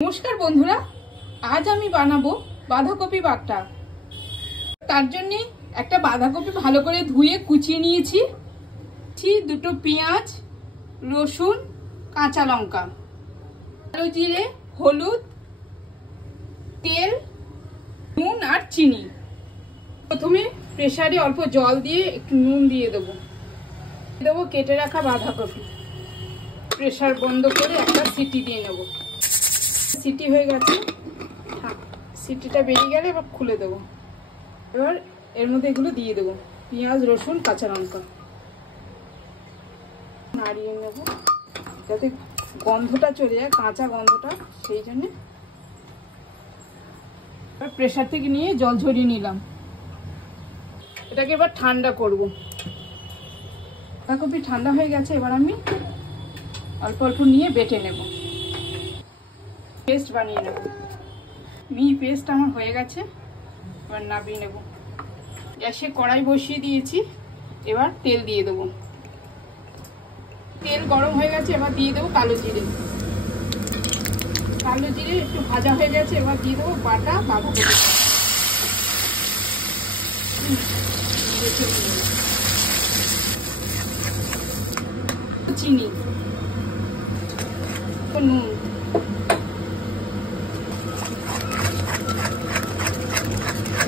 নমস্কার বন্ধুরা, আজ আমি বানাবো বাঁধাকপি বাটা। তার জন্য একটা বাঁধাকপি ভালো করে ধুয়ে কুচিয়ে নিয়েছি, দুটো পেঁয়াজ, রসুন, কাঁচা লঙ্কা, কালো জিরে, হলুদ, তেল, নুন আর চিনি। প্রথমে প্রেসারে অল্প জল দিয়ে একটু নুন দিয়ে দেবো কেটে রাখা বাঁধাকপি। প্রেসার বন্ধ করে একটা সিটি দিয়ে নেব। সিটি হয়ে গেছে, সিটিটা বেরিয়ে গেলে এবার খুলে দেবো। এবার এর মধ্যে এগুলো দিয়ে দেবো, পেঁয়াজ, রসুন, কাঁচা লঙ্কা। নাড়িয়ে নেব যাতে গন্ধটা চলে যায়, কাঁচা গন্ধটা, সেই জন্য। এবার প্রেসার থেকে নিয়ে জল ঝরিয়ে নিলাম। এটাকে এবার ঠান্ডা করব। বাঁধাকপি ঠান্ডা হয়ে গেছে, এবার আমি অল্প অল্প নিয়ে বেটে নেব, পেস্ট বানিয়ে নেব। মিহি পেস্ট আমার হয়ে গেছে, এবার নামিয়ে নেব। গ্যাসে কড়াই বসিয়ে দিয়েছি, এবার তেল দিয়ে দেবো। তেল গরম হয়ে গেছে, এবার দিয়ে দেবো কালো জিরে। কালো জিরে একটু ভাজা হয়ে গেছে, এবার দিয়ে দেবো বাটা বাঁধাকপি। চিনি, নুন,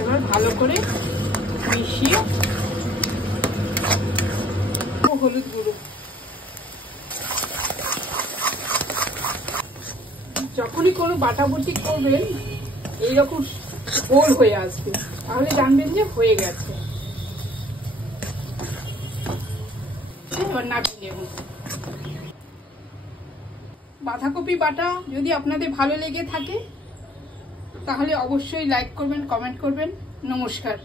এবার ভালো করে মিশিয়ে হলুদ গুঁড়ো। যখনই কোনো বাটাবুটি করবেন এইরকম গোল হয়ে আসবে, তাহলে জানবেন যে হয়ে গেছে। এবার নামিয়ে নেব। বাঁধাকপি বাটা যদি আপনাদের ভালো লেগে থাকে তাহলে অবশ্যই লাইক করবেন, কমেন্ট করবেন। নমস্কার।